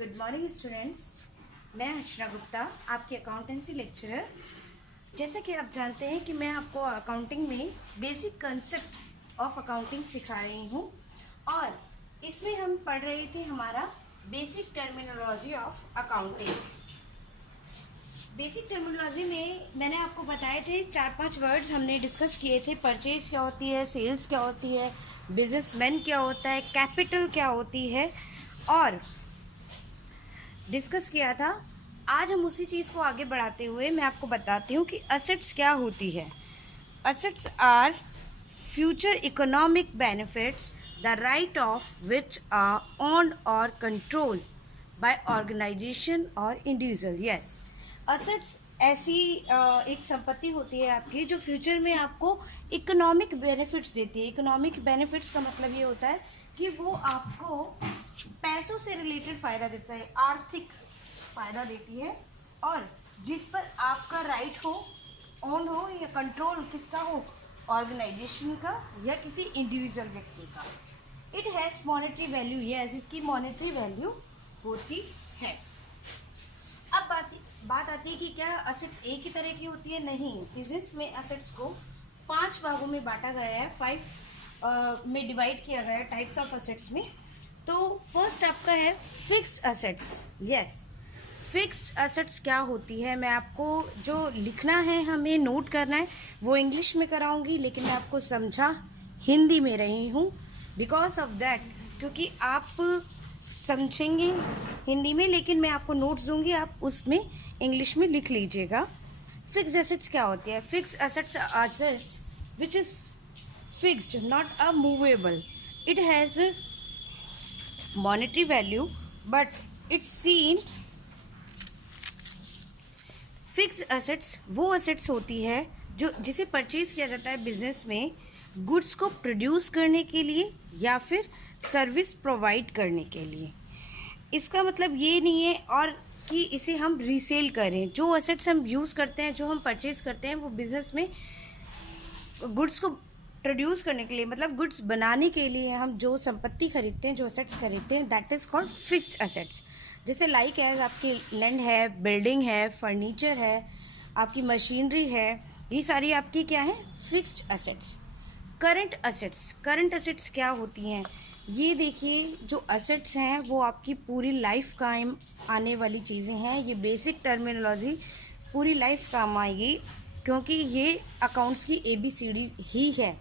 Good morning students. मैं अर्चना गुप्ता, आपकी accountancy lecturer. जैसा कि आप जानते हैं कि मैं आपको अकाउंटिंग में बेसिक कंसेप्ट्स ऑफ अकाउंटिंग सिखा रही हूँ और इसमें हम पढ़ रहे थे हमारा basic terminology of accounting. Basic terminology में मैंने आपको बताए थे 4-5 वर्ड्स हमने डिस्कस किए थे। परचेज क्या होती है, सेल्स क्या होती है, बिजनेसमैन क्या होता है, कैपिटल क्या होती है, और डिस्कस किया था। आज हम उसी चीज़ को आगे बढ़ाते हुए मैं आपको बताती हूँ कि असेट्स क्या होती है। Assets are future economic benefits the right of which are owned और कंट्रोल बाय ऑर्गेनाइजेशन और इंडिविजुअल। यस, असेट्स ऐसी एक संपत्ति होती है आपकी जो फ्यूचर में आपको इकोनॉमिक बेनिफिट्स देती है। इकोनॉमिक बेनिफिट्स का मतलब ये होता है कि वो आपको पैसों से रिलेटेड फ़ायदा देता है, आर्थिक फ़ायदा देती है, और जिस पर आपका राइट हो, ओन हो या कंट्रोल किसका हो, ऑर्गेनाइजेशन का या किसी इंडिविजुअल व्यक्ति का। It has monetary value. Yes, इसकी मॉनेटरी वैल्यू होती है। अब बात आती है कि क्या असेट्स एक ही तरह की होती है? नहीं, बिजनेस में असेट्स को 5 भागों में बांटा गया है, 5 में डिवाइड किया गया है टाइप्स ऑफ असेट्स में। तो फर्स्ट आपका है fixed assets. Yes, fixed assets क्या होती है, मैं आपको जो लिखना है, हमें नोट करना है, वो इंग्लिश में कराऊंगी, लेकिन मैं आपको समझा हिंदी में रही हूँ बिकॉज ऑफ दैट, क्योंकि आप समझेंगे हिंदी में लेकिन मैं आपको नोट्स दूंगी, आप उसमें इंग्लिश में लिख लीजिएगा। फिक्स्ड असेट्स क्या होती है? Fixed assets assets which is fixed, not a movable. It has monetary value but it's seen। Fixed assets वो असेट्स होती है जो जिसे परचेज किया जाता है बिजनेस में गुड्स को प्रोड्यूस करने के लिए या फिर सर्विस प्रोवाइड करने के लिए। इसका मतलब ये नहीं है और कि इसे हम रीसेल करें। जो असेट्स हम यूज़ करते हैं, जो हम परचेज करते हैं, वो बिजनेस में गुड्स को प्रोड्यूस करने के लिए, मतलब गुड्स बनाने के लिए हम जो संपत्ति खरीदते हैं, जो असेट्स खरीदते हैं, that is called fixed assets. जैसे लाइक एज आपकी लैंड है, बिल्डिंग है, फर्नीचर है, आपकी मशीनरी है, ये सारी आपकी क्या है? Fixed assets. Current assets, current assets क्या होती हैं? ये देखिए, जो असेट्स हैं वो आपकी पूरी लाइफ काम आने वाली चीज़ें हैं। ये बेसिक टर्मिनोलॉजी पूरी लाइफ काम आएगी क्योंकि ये अकाउंट्स की ABCD ही है।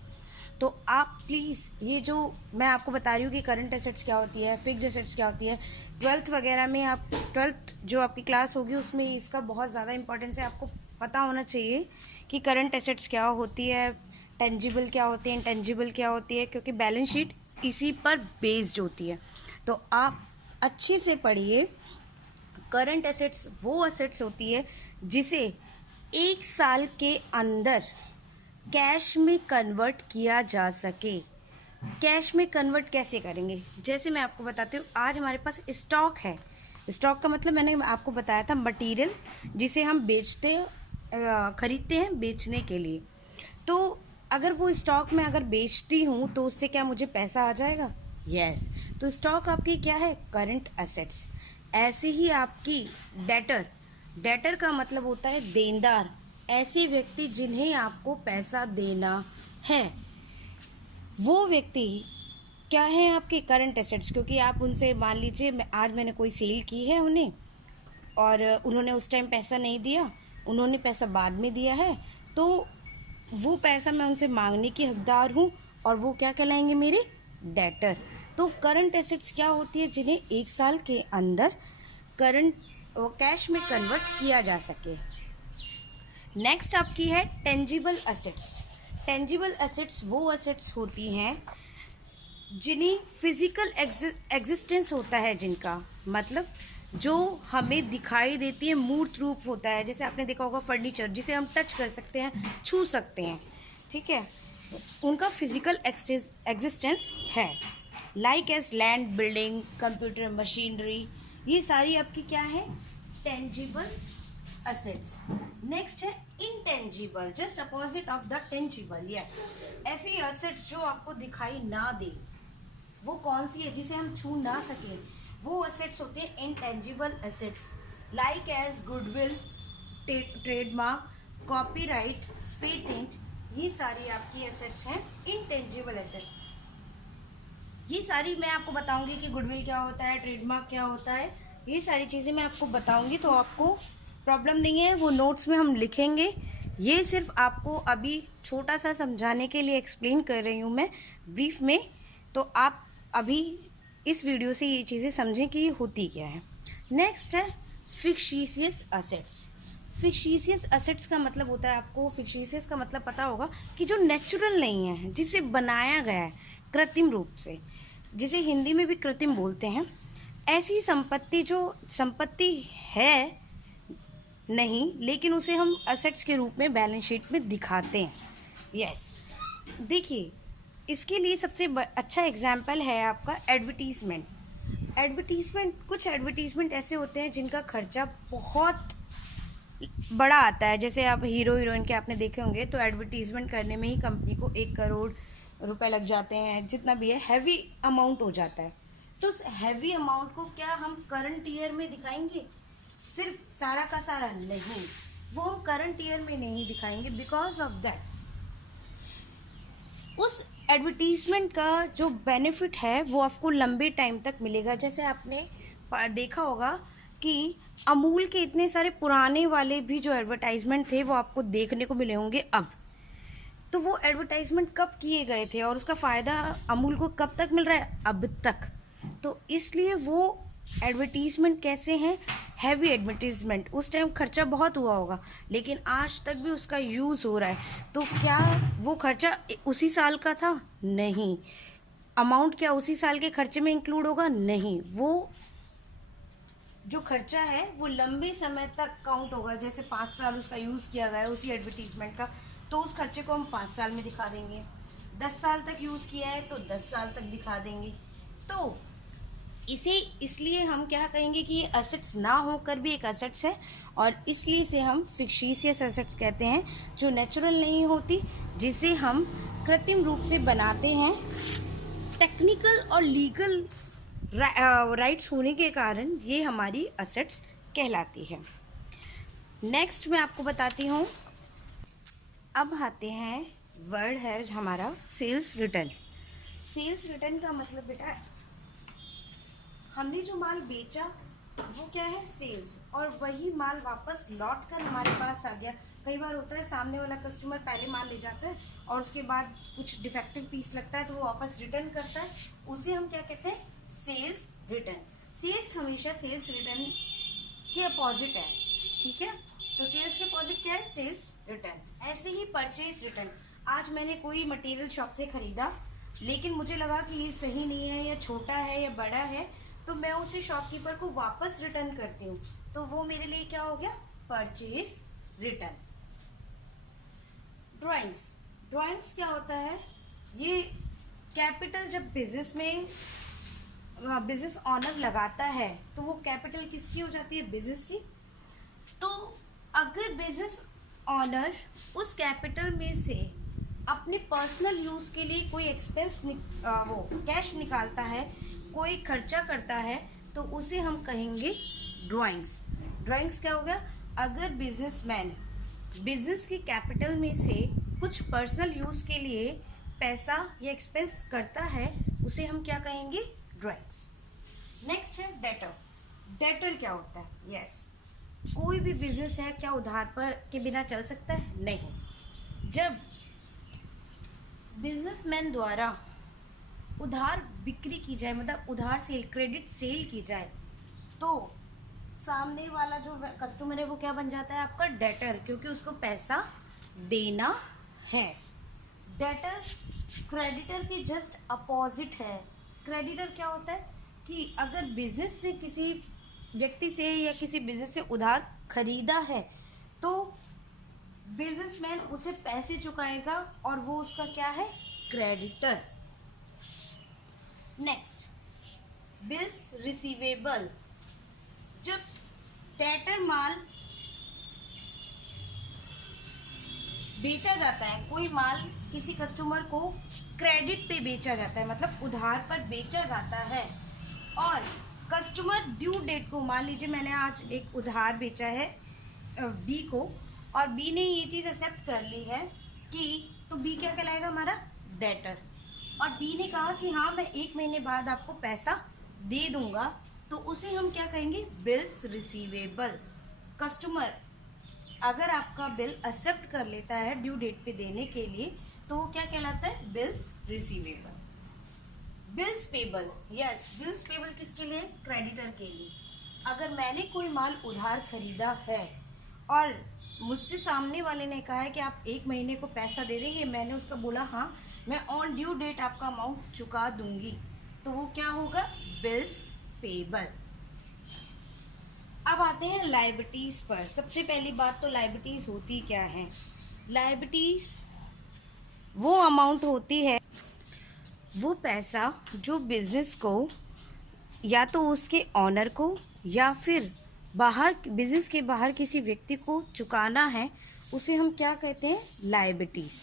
तो आप प्लीज़, ये जो मैं आपको बता रही हूँ कि करंट एसेट्स क्या होती है, फिक्स्ड एसेट्स क्या होती है, 12th वगैरह में आप 12th जो आपकी क्लास होगी उसमें इसका बहुत ज़्यादा इंपॉर्टेंस है। आपको पता होना चाहिए कि करंट एसेट्स क्या होती है, टेंजिबल क्या होती है, इंटेंजिबल क्या होती है, क्योंकि बैलेंस शीट इसी पर बेस्ड होती है। तो आप अच्छे से पढ़िए। करंट एसेट्स वो एसेट्स होती है जिसे 1 साल के अंदर कैश में कन्वर्ट किया जा सके। कैश में कन्वर्ट कैसे करेंगे? जैसे मैं आपको बताती हूँ, आज हमारे पास स्टॉक है। स्टॉक का मतलब मैंने आपको बताया था मटेरियल जिसे हम खरीदते हैं बेचने के लिए। तो अगर वो स्टॉक में अगर बेचती हूँ तो उससे क्या मुझे पैसा आ जाएगा? यस। तो स्टॉक आपकी क्या है? Current assets. ऐसे ही आपकी डेटर का मतलब होता है देनदार, ऐसे व्यक्ति जिन्हें आपको पैसा देना है, वो व्यक्ति क्या है? आपके करंट एसेट्स। क्योंकि आप उनसे, मान लीजिए आज मैंने कोई सेल की है उन्हें और उन्होंने उस टाइम पैसा नहीं दिया, उन्होंने पैसा बाद में दिया है, तो वो पैसा मैं उनसे मांगने की हकदार हूँ और वो क्या कहलाएंगे? मेरे डेटर। तो करंट एसेट्स क्या होती है? जिन्हें 1 साल के अंदर कैश में कन्वर्ट किया जा सके। नेक्स्ट आपकी है टेंजिबल असेट्स। टेंजिबल असेट्स वो असेट्स होती हैं जिन्हें फिजिकल एग्जिस्टेंस होता है, जिनका मतलब जो हमें दिखाई देती है, मूर्त रूप होता है। जैसे आपने देखा होगा फर्नीचर, जिसे हम टच कर सकते हैं, छू सकते हैं, ठीक है, उनका फिजिकल एग्जिस्टेंस है। Like as land, building, computer, machinery, ये सारी आपकी क्या है? Tangible assets. नेक्स्ट है intangible, just opposite of the tangible. Yes, ऐसी असेट्स जो आपको दिखाई ना दे, वो कौन सी है? जिसे हम छू ना सके, वो एसेट्स होते हैं intangible assets, like as goodwill, trademark, copyright, patent, ये सारी आपकी एसेट्स हैं इंटेंजिबल एसेट्स। ये सारी मैं आपको बताऊंगी कि गुडविल क्या होता है, ट्रेडमार्क क्या होता है, ये सारी चीज़ें मैं आपको बताऊंगी, तो आपको प्रॉब्लम नहीं है, वो नोट्स में हम लिखेंगे। ये सिर्फ आपको अभी छोटा सा समझाने के लिए एक्सप्लेन कर रही हूँ मैं ब्रीफ में, तो आप अभी इस वीडियो से ये चीज़ें समझें कि ये होती क्या है। नेक्स्ट है फिक्टिशियस एसेट्स। फिक्टिशियस एसेट्स का मतलब होता है, आपको फिक्टिशियस का मतलब पता होगा कि जो नेचुरल नहीं है, जिसे बनाया गया है कृत्रिम रूप से, जिसे हिंदी में भी कृत्रिम बोलते हैं, ऐसी संपत्ति जो संपत्ति है नहीं लेकिन उसे हम एसेट्स के रूप में बैलेंस शीट में दिखाते हैं। यस, देखिए इसके लिए सबसे अच्छा एग्जाम्पल है आपका एडवर्टीजमेंट। एडवर्टीजमेंट, कुछ एडवर्टीजमेंट ऐसे होते हैं जिनका खर्चा बहुत बड़ा आता है, जैसे आप हीरो हीरोइन के आपने देखे होंगे, तो एडवर्टीजमेंट करने में ही कंपनी को 1 करोड़ रुपए लग जाते हैं, जितना भी है हैवी अमाउंट हो जाता है। तो उस हैवी अमाउंट को क्या हम करंट ईयर में दिखाएंगे? सिर्फ सारा का सारा नहीं, वो हम करंट ईयर में नहीं दिखाएंगे। बिकॉज ऑफ दैट उस एडवर्टीजमेंट का जो बेनिफिट है वो आपको लंबे टाइम तक मिलेगा। जैसे आपने देखा होगा कि अमूल के इतने सारे पुराने वाले भी जो एडवर्टाइजमेंट थे वो आपको देखने को मिले होंगे अब। तो वो एडवर्टाइजमेंट कब किए गए थे और उसका फ़ायदा अमूल को कब तक मिल रहा है? अब तक। तो इसलिए वो एडवर्टीजमेंट कैसे हैं? Heavy advertisement. उस टाइम खर्चा बहुत हुआ होगा लेकिन आज तक भी उसका यूज़ हो रहा है। तो क्या वो खर्चा उसी साल का था? नहीं। अमाउंट क्या उसी साल के खर्चे में इंक्लूड होगा? नहीं। वो जो खर्चा है वो लंबे समय तक काउंट होगा। जैसे 5 साल उसका यूज़ किया गया है उसी एडवर्टीजमेंट का, तो उस खर्चे को हम 5 साल में दिखा देंगे। 10 साल तक यूज़ किया है तो 10 साल तक दिखा देंगे। तो इसे इसलिए हम क्या कहेंगे कि ये एसेट्स ना होकर भी एक एसेट्स है, और इसलिए इसे हम फिक्टिशियस एसेट्स कहते हैं, जो नेचुरल नहीं होती, जिसे हम कृत्रिम रूप से बनाते हैं। टेक्निकल और लीगल राइट्स होने के कारण ये हमारी एसेट्स कहलाती है। नेक्स्ट मैं आपको बताती हूँ। अब आते हैं, वर्ड है हमारा सेल्स रिटर्न। सेल्स रिटर्न का मतलब बेटा, हमने जो माल बेचा वो क्या है? सेल्स। और वही माल वापस लौट कर हमारे पास आ गया। कई बार होता है सामने वाला कस्टमर पहले माल ले जाता है और उसके बाद कुछ डिफेक्टिव पीस लगता है तो वो वापस रिटर्न करता है, उसे हम क्या कहते हैं? Sales return. सेल्स हमेशा सेल्स रिटर्न के अपोजिट है, ठीक है? तो सेल्स के अपोजिट क्या है? Sales return. ऐसे ही परचेज रिटर्न। आज मैंने कोई मटेरियल शॉप से खरीदा लेकिन मुझे लगा कि ये सही नहीं है, या छोटा है या बड़ा है, तो मैं उसे शॉपकीपर को वापस रिटर्न करती हूँ, तो वो मेरे लिए क्या हो गया? Purchase return. ड्राइंग्स। ड्राइंग्स क्या होता है? ये कैपिटल जब बिजनेस में बिजनेस ऑनर लगाता है तो वो कैपिटल किसकी हो जाती है? बिजनेस की। तो अगर बिजनेस ऑनर उस कैपिटल में से अपने पर्सनल यूज़ के लिए कोई एक्सपेंस वो कैश निकालता है, कोई खर्चा करता है, तो उसे हम कहेंगे ड्राइंग्स। ड्राइंग्स क्या हो गया? अगर बिजनेसमैन बिजनेस के कैपिटल में से कुछ पर्सनल यूज़ के लिए पैसा या एक्सपेंस करता है, उसे हम क्या कहेंगे? ड्राइंग्स। नेक्स्ट है डेटर। डेटर क्या होता है? यस, कोई भी बिजनेस है क्या उधार पर के बिना चल सकता है? नहीं। जब बिजनेसमैन द्वारा उधार बिक्री की जाए, मतलब उधार सेल, क्रेडिट सेल की जाए, तो सामने वाला जो कस्टमर है वो क्या बन जाता है? आपका डेटर, क्योंकि उसको पैसा देना है। डेटर क्रेडिटर के जस्ट अपोजिट है। क्रेडिटर क्या होता है कि अगर बिजनेस से किसी व्यक्ति से या किसी बिजनेस से उधार खरीदा है तो बिजनेसमैन उसे पैसे चुकाएगा और वो उसका क्या है? क्रेडिटर। Next, bills receivable. जब डेटर माल बेचा जाता है, कोई माल किसी कस्टमर को क्रेडिट पे बेचा जाता है, मतलब उधार पर बेचा जाता है, और कस्टमर ड्यू डेट को, मान लीजिए मैंने आज एक उधार बेचा है बी को, और बी ने ये चीज़ एक्सेप्ट कर ली है कि, तो बी क्या कहलाएगा हमारा डेटर, और बी ने कहा कि हाँ मैं 1 महीने बाद आपको पैसा दे दूंगा, तो उसे हम क्या कहेंगे, बिल्स रिसीवेबल। कस्टमर अगर आपका बिल एक्सेप्ट कर लेता है ड्यू डेट पे देने के लिए, तो वो क्या कहलाता है, bills receivable. Bills payable, yes, bills payable किसके लिए, क्रेडिटर के लिए। अगर मैंने कोई माल उधार खरीदा है और मुझसे सामने वाले ने कहा है कि आप 1 महीने को पैसा दे देंगे, मैंने उसका बोला हाँ मैं ऑन ड्यू डेट आपका अमाउंट चुका दूंगी, तो वो क्या होगा, बिल्स पेबल। अब आते हैं लायबिलिटीज पर। सबसे पहली बात तो लायबिलिटीज होती क्या है। लायबिलिटीज वो अमाउंट होती है, वो पैसा जो बिजनेस को या तो उसके ऑनर को या फिर बाहर, बिजनेस के बाहर किसी व्यक्ति को चुकाना है, उसे हम क्या कहते हैं, लायबिलिटीज।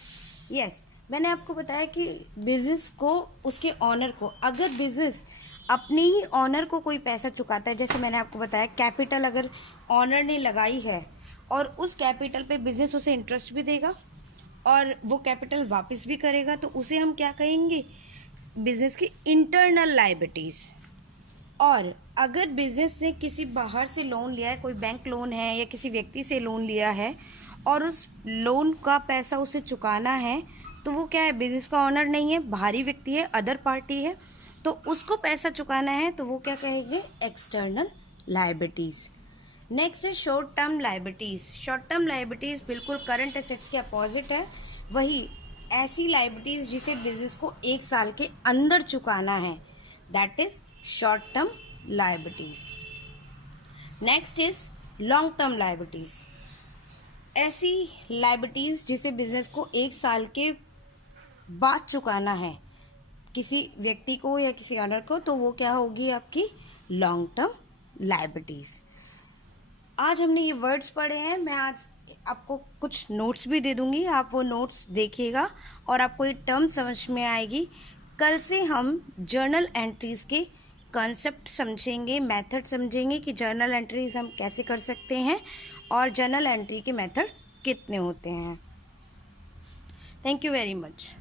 यस, मैंने आपको बताया कि बिजनेस को, उसके ऑनर को, अगर बिजनेस अपने ही ऑनर को कोई पैसा चुकाता है, जैसे मैंने आपको बताया कैपिटल अगर ऑनर ने लगाई है और उस कैपिटल पे बिजनेस उसे इंटरेस्ट भी देगा और वो कैपिटल वापस भी करेगा, तो उसे हम क्या कहेंगे, बिजनेस की इंटरनल लायबिलिटीज। और अगर बिजनेस ने किसी बाहर से लोन लिया है, कोई बैंक लोन है या किसी व्यक्ति से लोन लिया है और उस लोन का पैसा उसे चुकाना है, तो वो क्या है, बिजनेस का ऑनर नहीं है, बाहरी व्यक्ति है, अदर पार्टी है, तो उसको पैसा चुकाना है, तो वो क्या कहेंगे, एक्सटर्नल लायबिलिटीज। नेक्स्ट है short term liabilities. Short term liabilities बिल्कुल करंट एसेट्स के अपोजिट है। वही ऐसी लायबिलिटीज जिसे बिजनेस को 1 साल के अंदर चुकाना है, that is short term liabilities. Next is long term liabilities. ऐसी लायबिलिटीज जिसे बिजनेस को 1 साल के बाद चुकाना है किसी व्यक्ति को या किसी ऑनर को, तो वो क्या होगी, आपकी लॉन्ग टर्म लायबिलिटीज। आज हमने ये वर्ड्स पढ़े हैं, मैं आज आपको कुछ नोट्स भी दे दूंगी, आप वो नोट्स देखिएगा और आपको ये टर्म समझ में आएगी। कल से हम जर्नल एंट्रीज के कॉन्सेप्ट समझेंगे, मेथड समझेंगे कि जर्नल एंट्रीज हम कैसे कर सकते हैं और जर्नल एंट्री के मेथड कितने होते हैं। Thank you very much.